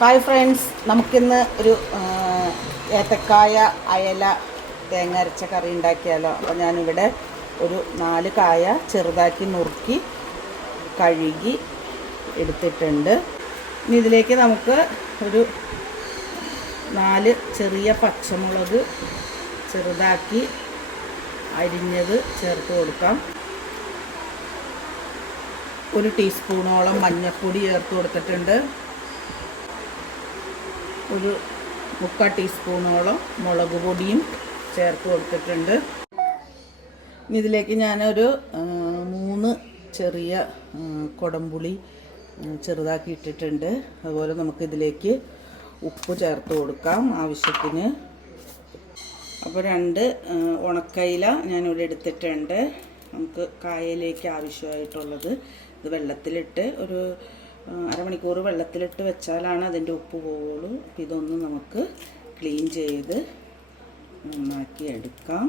Hi friends, നമുക്കിന്ന് ഒരു ഏത്തക്കായ അയല തേങ്ങ അരച്ച കറി ഉണ്ടാക്കിയാലോ. അപ്പോൾ ഞാനിവിടെ ഒരു 4 കായ ചെറുതാക്കി നുറുക്കി കഴുകി എടുത്തിട്ടുണ്ട്. ഇനി ഇതിലേക്ക് നമുക്ക് ഒരു 4 ചെറിയ പച്ചമുളക് ചെറുതാക്കി അരിഞ്ഞത് ചേർത്ത് കൊടുക്കാം. 1 ടീസ്പൂണോളം മഞ്ഞൾപ്പൊടി ചേർത്ത് കൊടുത്തിട്ടുണ്ട്. ഒരു 3/4 ടീസ്പൂണോളം മുളക് പൊടിയും ചേർത്ത് കൊടുത്തിട്ടുണ്ട്. ഇതിലേക്ക് ഞാനൊരു 3 ചെറിയ കൊടംപുളി ചെറുതാക്കി ഇട്ടിട്ടുണ്ട്. അതുപോലെ നമുക്കിതിലേക്ക് ഉപ്പ് ചേർത്ത് കൊടുക്കാം ആവശ്യത്തിന്. അപ്പോൾ 2 ഉണക്കയില ഞാനിവിടെ എടുത്തിട്ടുണ്ട്. നമുക്ക് കായയിലേക്ക് ആവശ്യമായിട്ടുള്ളത് ഇത് വെള്ളത്തിലിട്ട് ഒരു അരമണിക്കൂർ വെള്ളത്തിലിട്ട് വെച്ചാലാണ് അതിൻ്റെ ഉപ്പ് പോവുള്ളൂ. അപ്പോൾ ഇതൊന്ന് നമുക്ക് ക്ലീൻ ചെയ്ത് നന്നാക്കി എടുക്കാം.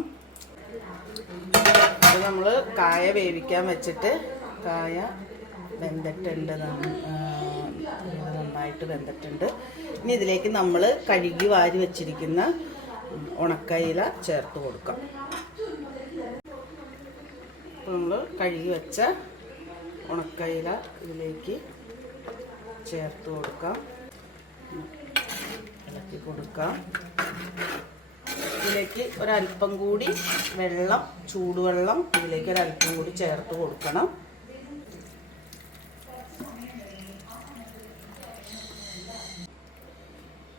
ഇത് നമ്മൾ കായ വേവിക്കാൻ വെച്ചിട്ട് കായ വെന്തിട്ടുണ്ട്, നന്നായിട്ട് വെന്തിട്ടുണ്ട്. ഇനി ഇതിലേക്ക് നമ്മൾ കഴുകി വാരി വെച്ചിരിക്കുന്ന ഉണക്കയില ചേർത്ത് കൊടുക്കാം. അപ്പോൾ നമ്മൾ കഴുകി വെച്ച ഉണക്കയില ഇതിലേക്ക് ചേർത്ത് കൊടുക്കാം, ഇളക്കി കൊടുക്കാം. ഇതിലേക്ക് ഒരല്പം കൂടി വെള്ളം, ചൂടുവെള്ളം ഇതിലേക്ക് ഒരല്പം കൂടി ചേർത്ത് കൊടുക്കണം.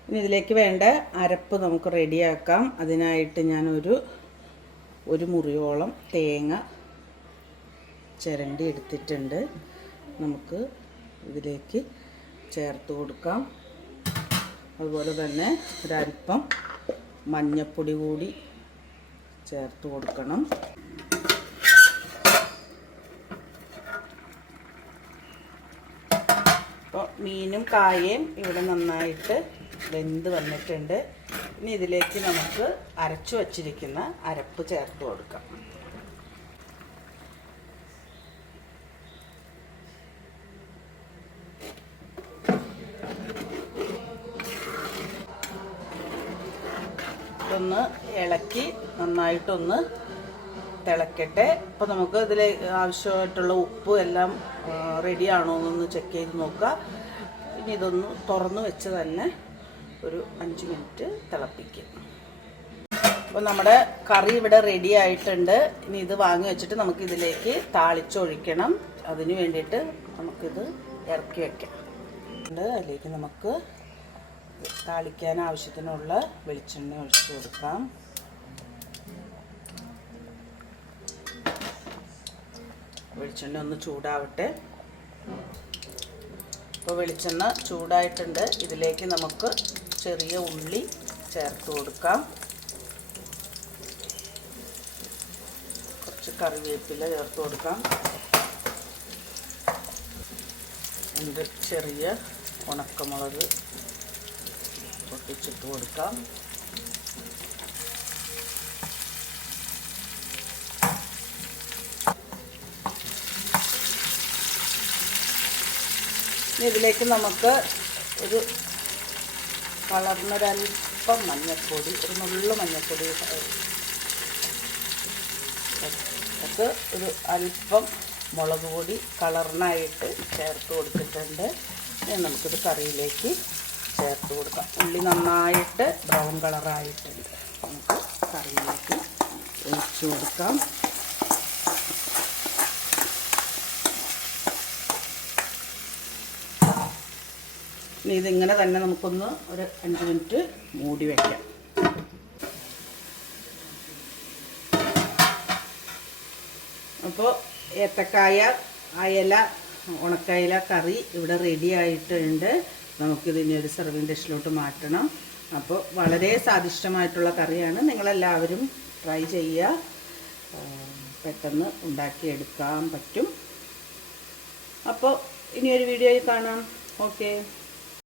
ഇനി ഇതിലേക്ക് വേണ്ട അരപ്പ് നമുക്ക് റെഡിയാക്കാം. അതിനായിട്ട് ഞാനൊരു മുറിയോളം തേങ്ങ ചിരണ്ടി എടുത്തിട്ടുണ്ട്. നമുക്ക് ഇതിലേക്ക് ചേർത്ത് കൊടുക്കാം. അതുപോലെ തന്നെ ഒരല്പം മഞ്ഞൾപ്പൊടി കൂടി ചേർത്ത് കൊടുക്കണം. അപ്പോൾ മീനും കായയും ഇവിടെ നന്നായിട്ട് വെന്ത് വന്നിട്ടുണ്ട്. ഇനി ഇതിലേക്ക് നമുക്ക് അരച്ചു വച്ചിരിക്കുന്ന അരപ്പ് ചേർത്ത് കൊടുക്കാം. ഒന്ന് ഇളക്കി നന്നായിട്ടൊന്ന് തിളക്കട്ടെ. അപ്പോൾ നമുക്ക് ഇതിൽ ആവശ്യമായിട്ടുള്ള ഉപ്പ് എല്ലാം റെഡിയാണോ എന്നൊന്ന് ചെക്ക് ചെയ്ത് നോക്കുക. ഇനി ഇതൊന്ന് തുറന്ന് വെച്ച് തന്നെ ഒരു 5 മിനിറ്റ് തിളപ്പിക്കും. അപ്പോൾ നമ്മുടെ കറി ഇവിടെ റെഡി ആയിട്ടുണ്ട്. ഇനി ഇത് വാങ്ങി വെച്ചിട്ട് നമുക്കിതിലേക്ക് താളിച്ചൊഴിക്കണം. അതിന് വേണ്ടിയിട്ട് നമുക്കിത് ഇറക്കി വയ്ക്കാം. അതിലേക്ക് നമുക്ക് താളിക്കാൻ ആവശ്യത്തിനുള്ള വെളിച്ചെണ്ണ ഒഴിച്ച് കൊടുക്കാം. വെളിച്ചെണ്ണ ഒന്ന് ചൂടാവട്ടെ. അപ്പോൾ വെളിച്ചെണ്ണ ചൂടായിട്ടുണ്ട്. ഇതിലേക്ക് നമുക്ക് ചെറിയ ഉള്ളി ചേർത്ത് കൊടുക്കാം. കുറച്ച് കറിവേപ്പില ചേർത്ത് കൊടുക്കാം. ചെറിയ ഉണക്കമുളക് പൊട്ടിച്ചിട്ട് കൊടുക്കാം. ഇതിലേക്ക് നമുക്ക് ഒരു കളറിനൊരൽപ്പം മഞ്ഞൾപ്പൊടി, ഒരു നുള്ളു മഞ്ഞൾപ്പൊടി, ഒരു അല്പം മുളക് പൊടി കളറിനായിട്ട് ചേർത്ത് കൊടുത്തിട്ടുണ്ട്. ഇനി നമുക്കിത് കറിയിലേക്ക് ചേർത്ത് കൊടുക്കാം. ഉള്ളി നന്നായിട്ട് ബ്രൗൺ കളറായിട്ടുണ്ട്. നമുക്ക് കറിയിലേക്ക് ഒഴിച്ചു കൊടുക്കാം. ഇനി ഇതിങ്ങനെ തന്നെ നമുക്കൊന്ന് ഒരു 5 മിനിറ്റ് മൂടി വയ്ക്കാം. അപ്പോൾ ഏത്തക്കായ അയല ഉണക്കയില കറി ഇവിടെ റെഡി ആയിട്ടുണ്ട്. നമുക്കിതിനെ ഒരു സർവിങ് ഡിഷിലോട്ട് മാറ്റണം. അപ്പോൾ വളരെ സ്വാദിഷ്ടമായിട്ടുള്ള കറിയാണ്. നിങ്ങളെല്ലാവരും ട്രൈ ചെയ്യുക. പെട്ടെന്ന് ഉണ്ടാക്കിയെടുക്കാൻ പറ്റും. അപ്പോൾ ഇനിയൊരു വീഡിയോയിൽ കാണാം. ഓക്കെ.